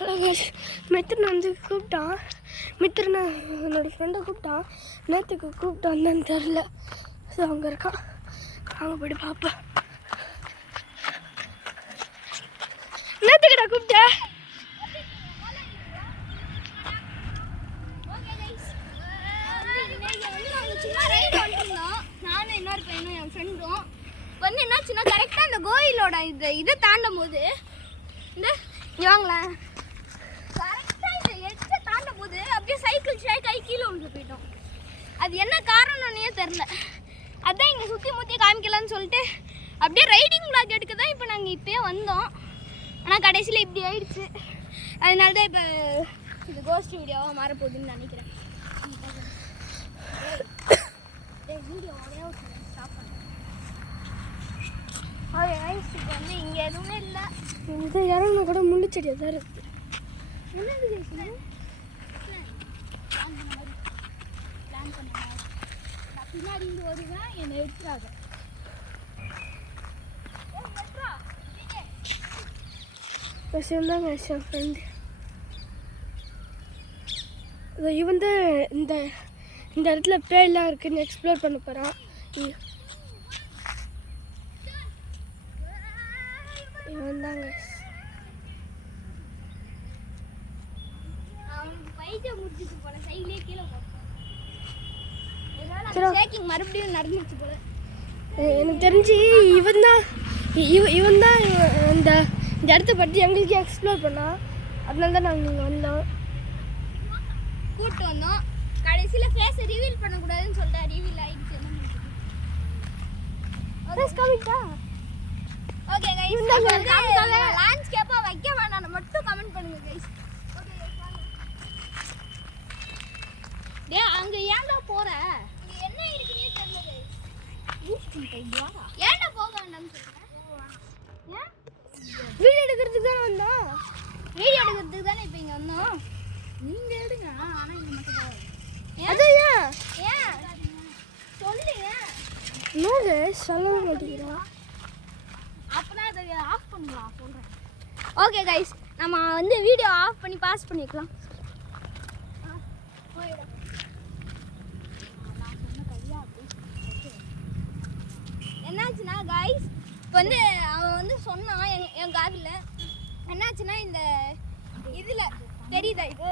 Hello guys, மித்திரன் வந்து கூப்பிட்டான். மித்திரனை என்னோடய ஃப்ரெண்டை கூப்பிட்டான். நேற்றுக்கு கூப்பிட்டு வந்தான்னு தெரில. ஸோ அங்கே இருக்கான். அங்கே போய்ட்டு பார்ப்பேன். நேற்றுக்கிட்ட கூப்பிட்டேன். நானும் இன்னொரு பையனும் என் ஃப்ரெண்டும் வந்து என்னாச்சுன்னா கரெக்டாக அந்த கோயிலோட இதை தாண்டும் போது இந்த இவங்களேன் கரெக்டாக இந்த எட்டை தாண்டும் போது அப்படியே சைக்கிள் ஷேக் ஆகி கீழே விழுந்து போயிட்டோம். அது என்ன காரணம்னே தெரில. அதான் இங்கே சுற்றி முற்றி காமிக்கலான்னு சொல்லிட்டு அப்படியே ரைடிங் விளாக் எடுக்க தான் இப்போ நாங்கள் இப்போயே வந்தோம். ஆனால் கடைசியில் இப்படி ஆயிடுச்சு. அதனால தான் இப்போ இது கோஸ்ட் வீடியோவாக மாறப்போகுதுன்னு நினைக்கிறேன். வீடியோ ஸ்டாப் பண்ணுறேன். ஓகே கைஸ், இப்போ வந்து இங்கே எதுவுமே இல்லை. இந்த இறங்கினா கூட முள்ளுச்செடியாக தான் இருக்குது. பிளான் பண்ண நான் பின்னாடி இருந்து வருவேன், என்னை எடுத்துறாங்க. விஷயம்தான் என் ஃப்ரெண்டு. இவன் தான் இந்த இடத்துல பேயெல்லாம் இருக்குன்னு எக்ஸ்ப்ளோர் பண்ண போகிறான். இவன் தாங்க முடிச்சு போல சைட்லயே கீழே மறுபடியும் நடந்துச்சு போல. எனக்கு தெரிஞ்சு இவன் தான் இந்த இடத்த பற்றி எங்களுக்கு எக்ஸ்ப்ளோர் பண்ணான். அதனால தான் நாங்கள் இங்கே வந்தோம், கூப்பிட்டு வந்தோம். கடைசியில் ஃபேஸை ரிவீல் பண்ணக்கூடாதுன்னு சொல்லிட்டு ரிவீல் ஆகிடுச்சு. ஓகே கைஸ், லேண்ட்ஸ்கேப்பாக வைக்க வேணாம் மட்டும் கமெண்ட் பண்ணுங்க கைஸ். அங்கே ஏன்டா போற? இங்கே என்ன இருக்குன்னே தெரியல கைஸ். ஏன்டா போக வேண்டாம்னு சொல்கிறேன். ஏன் வீடியோ எடுக்கிறதுக்கு தானே வந்தோம். வீடியோ எடுக்கிறதுக்கு தானே இப்போ இங்கே வந்தோம். நீங்கள் எடுங்க, ஆனால் இங்கே மட்டும் போக. அதான் ஏன் சொல்லுங்க. நோங்க சொல்ல மாட்டேங்கிறோம். அப்போனா அதை ஆஃப் பண்ணலாம் சொல்கிறேன். ஓகே கைஸ், நம்ம வந்து வீடியோ ஆஃப் பண்ணி பாஸ் பண்ணிக்கலாம். என்னாச்சுன்னா கைஸ், இப்போ வந்து அவன் வந்து சொன்னான் என் காதில். என்னாச்சுன்னா இந்த இதில் தெரியுதா இது,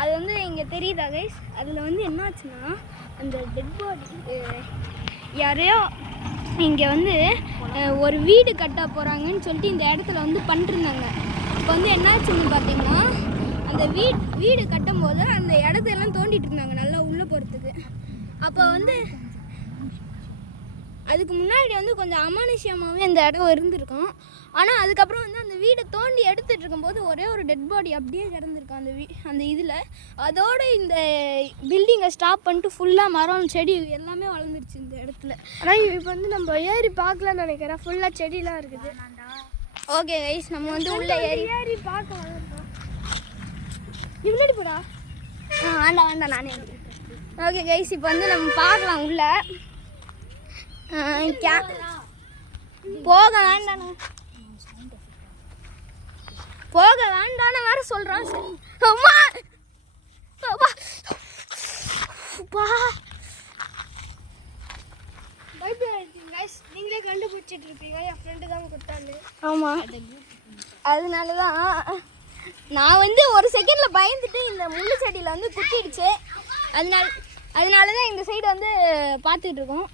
அது வந்து இங்கே தெரியுதா கைஸ், அதில் வந்து என்னாச்சுன்னா அந்த டெட் பாடி யாரையோ இங்கே வந்து ஒரு வீடு கட்ட போகிறாங்கன்னு சொல்லிட்டு இந்த இடத்துல வந்து பண்ணிருந்தாங்க. இப்போ வந்து என்னாச்சுன்னு பார்த்தீங்கன்னா அந்த வீடு கட்டும் போது அந்த இடத்தையெல்லாம் தோண்டிட்டு இருந்தாங்க நல்லா உள்ளே போகிறதுக்கு. அப்போ வந்து அதுக்கு முன்னாடி வந்து கொஞ்சம் அமானுஷ்யமாகவே இந்த இடம் இருந்திருக்கும். ஆனால் அதுக்கப்புறம் வந்து அந்த வீடை தோண்டி எடுத்துகிட்டு இருக்கும்போது ஒரே ஒரு டெட் பாடி அப்படியே கிடந்திருக்கும் அந்த இதில். அதோடு இந்த பில்டிங்கை ஸ்டாப் பண்ணிட்டு ஃபுல்லாக மரம் செடி எல்லாமே வளர்ந்துருச்சு இந்த இடத்துல. ஆனால் இப்போ வந்து நம்ம ஏறி பார்க்கலான்னு நினைக்கிறேன். ஃபுல்லாக செடிலாம் இருக்குது. ஓகே கைஸ், நம்ம வந்து உள்ளே ஏறி பார்க்க வளர்ப்போம். முன்னாடி போடா. வேண்டாம் நானே. ஓகே கைஸ், இப்போ வந்து நம்ம பார்க்கலாம் உள்ள. போக வேண்டான்னு வேற சொல்றான். அம்மா நீங்களே கண்டுபிடிச்சிட்டு இருப்பீங்க, என் ஃப்ரெண்டு தான் கொடுத்தாங்க. ஆமாம், அதனால தான் நான் வந்து ஒரு செகண்டில் பயந்துட்டு இந்த முள்ளு செடியில் வந்து குத்திடுச்சு. அதனால தான் இந்த சைடு வந்து பார்த்துட்டு இருக்கோம்.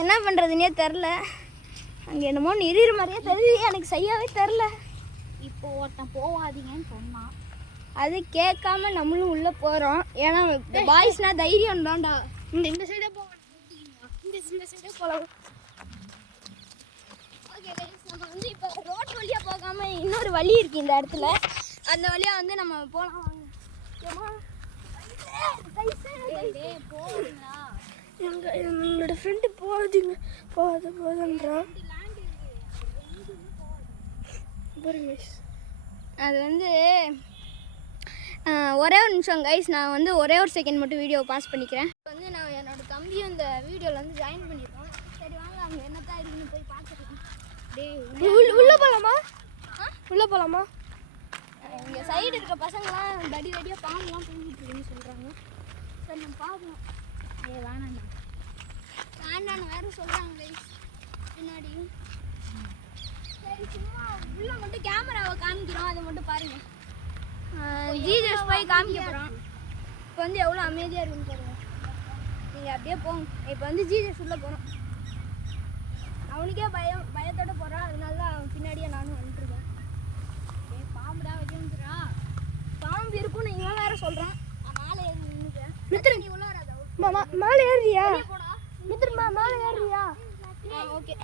என்ன பண்ணுறதுனே தெரில. அங்கே என்னமோ நெறிகிற மாதிரியே தெரியுது, எனக்கு செய்யவே தெரில. இப்போ ஒருத்தன் போகாதீங்கன்னு சொன்னான், அது கேட்காம நம்மளும் உள்ளே போகிறோம். ஏன்னா பாய்ஸ்னால் தைரியம் தான்டா. இந்த சைடே போக, இந்த சைடே போகலாம். ஓகே கைஸ், நம்ம வந்து இப்போ ரோட் வழியாக போகாமல் இன்னொரு வழி இருக்குது இந்த இடத்துல. அந்த வழியாக வந்து நம்ம போகலாம். வாங்க போகிறீங்களா? என்னோட ஃப்ரெண்டு போகாதுன்றான். அது வந்து ஒரே ஒரு நிமிஷம் கைஸ், நான் வந்து ஒரே ஒரு செகண்ட் மட்டும் வீடியோ பாஸ் பண்ணிக்கிறேன். வந்து நான் என்னோட தம்பியும் இந்த வீடியோவில் வந்து ஜாயின் பண்ணியிருக்கோம். சரி வாங்க, அங்கே என்னத்தான் இருக்குன்னு போய் பார்த்துருக்கோம். உள்ள போகலாமா? உள்ளே போகலாமா? இங்கே சைடு இருக்க பசங்களாம் தடியாக பாம்புலாம் போய்கிட்டு இருக்குன்னு சொல்கிறாங்க. சரி நம்ம பார்ப்போம். வேணாண்டா வேண்டான்னு வேறு சொல்கிறாங்க பின்னாடி. சரி சும்மா உள்ள மட்டும் கேமராவை காமிக்கிறோம், அதை மட்டும் பாருங்கள். ஜீசஸ் போய் காமிக்க போகிறோம். இப்போ வந்து எவ்வளோ அமைதியாக இருக்குன்னு பாருங்க. நீங்கள் அப்படியே போங்க. இப்போ வந்து ஜீசஸ் உள்ளே போகிறோம். அவனுக்கே பயத்தோட போகிறான், அதனால தான் அவன் பின்னாடியே நானும் வந்துட்டுருக்கேன். பாம்புடா வச்சுருந்துடா, பாம்பு இருக்குன்னு இவன் வேற சொல்கிறான். மேலே ஏறி நின்றுக்கிறேன். மித்திரன் நீ உள்ள வராதா? மேலே ஏறியா? போடா மித்திரமா மேலே ஏறியா? ஓகே.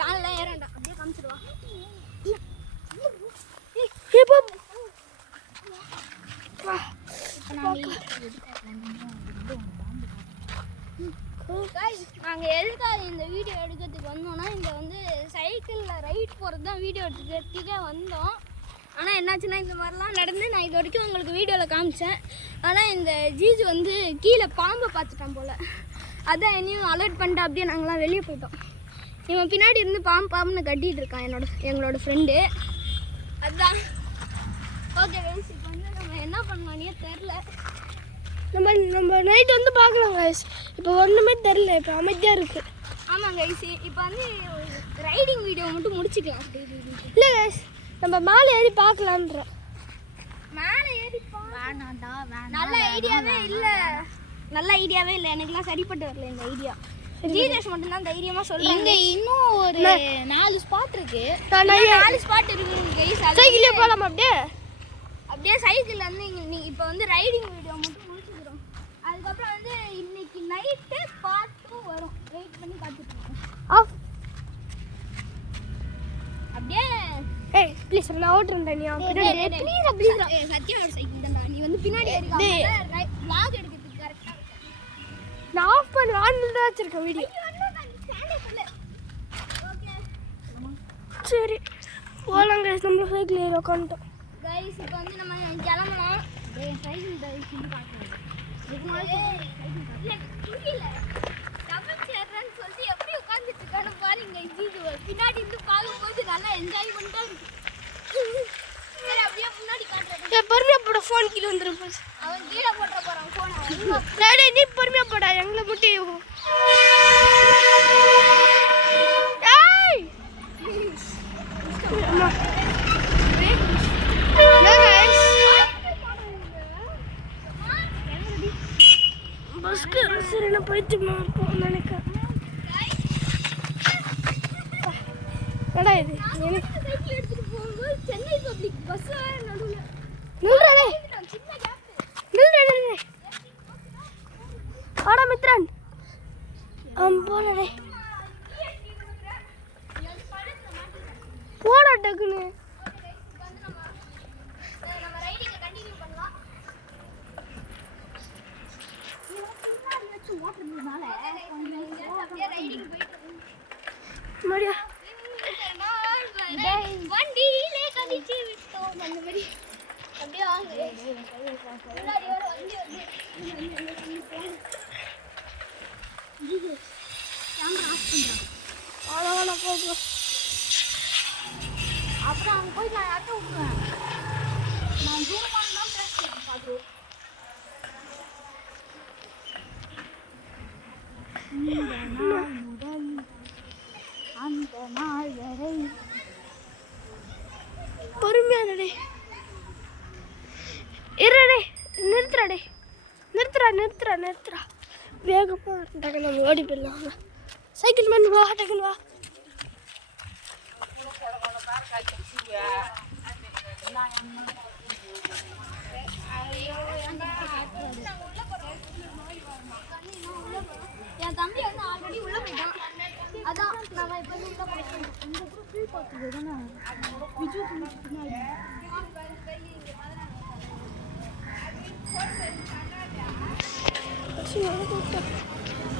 வாழலாம் ஏறண்டா, அப்படியே காமிச்சிடுவா. நாங்கள் எதுக்காக இந்த வீடியோ எடுக்கிறதுக்கு வந்தோம்னா, இங்கே வந்து சைக்கிளில் ரைட் போகிறது தான் வீடியோ எடுக்கிறதுக்கே வந்தோம். ஆனால் என்னாச்சுன்னா இந்த மாதிரிலாம் நடந்து நான் இது வரைக்கும் உங்களுக்கு வீடியோவில் காமிச்சேன். ஆனால் இந்த ஜீஜு வந்து கீழே பாம்பை பார்த்துட்டான் போல். அதான் என்னையும் அலர்ட் பண்ணிட்டு அப்படியே நாங்களாம் வெளியே போயிட்டோம். இவன் பின்னாடி இருந்து பாம்புன்னு கட்டிகிட்டு இருக்கான் எங்களோட ஃப்ரெண்டு. அதுதான் ஓகே கைஸ். இப்போ வந்து நம்ம என்ன பண்ணலான்னே தெரில. நம்ம நைட் வந்து பார்க்கலாம் கைஸ். இப்போ ஒன்றுமே தெரில, இப்போ அமைதியாக இருக்குது. ஆமாம் கைஸ், இப்போ வந்து ரைடிங் வீடியோ மட்டும் முடிச்சுக்கலாம். இல்லை கைஸ், நம்ம மேலே ஏறி பார்க்கலான்றோம். மேலே ஏறி வேணாண்டா, நல்ல ஐடியாவே இல்லை. நல்ல ஐடியாவே இல்லை, எனக்குலாம் சரிப்பட்டு வரல இந்த ஐடியா. ஜீஜஸ் மட்டும்தான் தைரியமாக சொல்லுங்க. இங்கே இன்னும் ஒரு 4 ஸ்பாட் இருக்கு. 4 ஸ்பாட் இருக்கு கைஸ். சைக்கிளே போகலாமா? அப்படியே சைக்கிளில் வந்து நீங்கள் இப்போ வந்து ரைடிங் வீடியோ மட்டும் முடிச்சுக்கிறோம். அதுக்கப்புறம் வந்து இன்னைக்கு நைட்டு பார்ட் 2 வரும். வெயிட் பண்ணி பார்த்துட்ருக்கோம். அப்படியே ஏய் ப்ளீஸ் நான் ஓட்டுறேன். நீ சத்யாவோட சைக்கிள் தான்டா. நீ வந்து பின்னாடி vlog எடுக்கிறதுக்கு கரெக்டாக நான் ஆஃப் பண்ணி ஆன் தான் வச்சிருக்கேன் வீடியோ. சரி போகலாம் கைஸ். நம்ம சைக்கிள் ஏறி உட்காந்துட்டோம் கைஸ். இப்போ வந்து நம்ம கிளம்பலாம். சைக்கிள் சொல்லிட்டு எப்படி உட்காந்துட்டு இருக்கான்னு பாருங்க. பின்னாடி இருந்து பார்க்கும்போது நல்லா என்ஜாய் பண்ணிட்டா இருக்கு. சரி அப்படியே முன்னாடி காட்டுறேன். பொறுமையா போட, ஃபோன் கீழே வந்துடும். அவன் கீழே போட்டுற போறான் ஃபோனை. டேடி நீ பொறுமையா போடா, எங்களை முட்டியும். பஸ்க்கு சரி நான் போயிட்டு நினைக்கிறேன். என்னடா இது? எனக்கு சைக்கிள் எடுத்துட்டு போகும்போது சென்னை பப்ளிக் பஸ் நடுவுல நில்றடே, சின்ன கேப். நில்றடே. ஆடா மித்ரன் போடடே, போடா டக்குன்னு. நம்ம ரைடிங்கை கண்டினியூ பண்ணலாம். ஓட்டுறதுனால அப்படியே ரைடிங் போயிட்டு மரியா வண்டியிலே கடிச்சு விட்டோம். அந்த மாதிரி அப்படியே வாங்க. முன்னாடி ஒரு வண்டி வந்து அவ்வளோவா போகும். அப்புறம் அங்கே போய் நான் யார்கிட்ட விட்டுருவேன். நான் தூரமான தான் பேசுகிறேன். பார்த்து அந்த நாள் வரை பொறுமையாடே, இருடே, நிறுத்துறாடே, நிறுத்துறா. வேகமாக இருந்தாங்க, நம்ம ஓடி போயிடலாம். சைக்கிள் மேன் வா, டக்குன்னு வா. என் தம்பி வந்து ஆல்ரெடி உள்ள போயிட்டான். அதான் நம்ம இப்போ வந்து உள்ள போயிட்டோம். இந்த கூட ஃபீல் பார்த்துது தானே விஜய் பின்னாடி.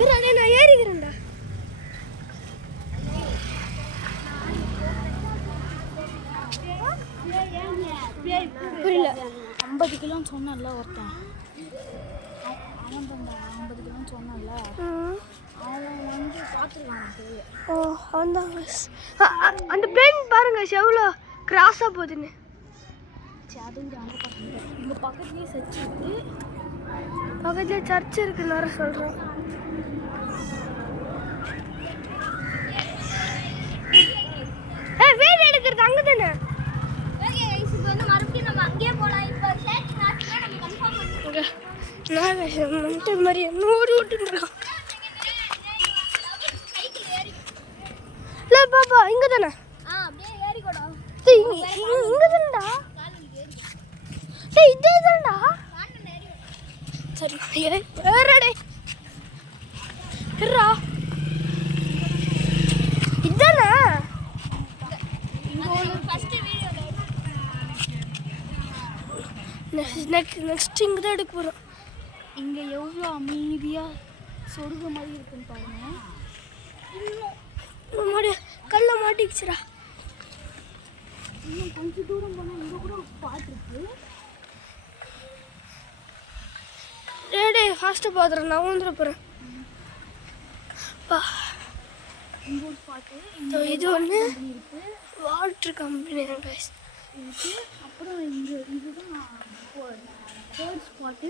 இருடே, நான் ஏறிக்கிறேன்டா. புரியல. 50 கிலோன்னு சொன்னல ஒருத்தன். அவன் தான் 50 கிலோன்னு சொன்னல. அவன் வந்து பார்த்துருக்கான். ஓ அவன் தான். அந்த பிளேன் பாருங்க எவ்வளோ கிராஸாக போகுதுன்னு. சரி அது ஒரு அந்த பக்கம் இங்கே பக்கத்துலேயே சர்ச் இருக்குது. பக்கத்துல சர்ச் இருக்குன்னு வேற சொல்கிறேன். வீடு எடுக்கிறது அங்கே தானே. ஓகே கைஸ் இப்போ வந்து மறுபடியும் நம்ம அங்கேயே போகலாம். இப்போ ஷேக் நாட்டில் நம்ம கன்ஃபார்ம் பண்ணுவோம். நான் மாதிரி நூறு விட்டுன்னு இருக்கான். சைக்கிள் ஏறி இல்லை பாப்பா இங்கே தானே. அப்படியே ஏறி கூட இங்கே தானடா. டேய் இதே தானடா. சரி ஏறடே ஏறா இதானே. ஃபர்ஸ்ட் வீடியோ நெக்ஸ்ட் இங்கே தான் எடுக்க போகிறோம். இங்கே எவ்வளோ அமைதியாக சொருக மாதிரி இருக்குன்னு பாருங்க. இன்னும் கல்ல மாட்டிக்கிச்சுடா. இன்னும் கொஞ்சம் தூரம் போனால் இங்கே கூட ஒரு ஸ்பாட் இருக்கு. டேய் ஃபாஸ்ட்டாக பார்த்துறேன், நான் வந்துட போகிறேன். இங்கே ஒரு ஸ்பாட்டு இது ஒன்று இருக்கு வாட்டர் கம்பெனி கைஸ் இருக்கு. அப்புறம் இங்கே இதுதான் தேர்ட் ஸ்பாட்டு.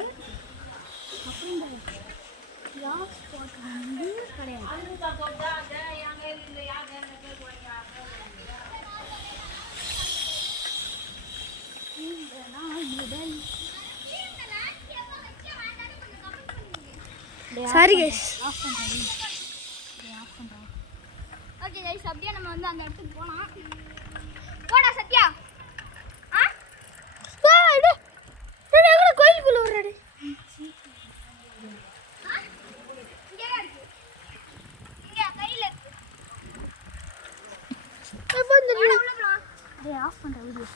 அப்புறம் இந்த லாஸ்ட் ஸ்பாட் வந்து கிடையாது. Sorry guys. ஓகே கைஸ் அப்படியே நம்ம வந்து அந்த இடத்துக்கு போகலாம். போடா சத்யா. கோயிலுக்குள்ள வர்றாடி. ஆஃப் பண்ணுற வீடியோ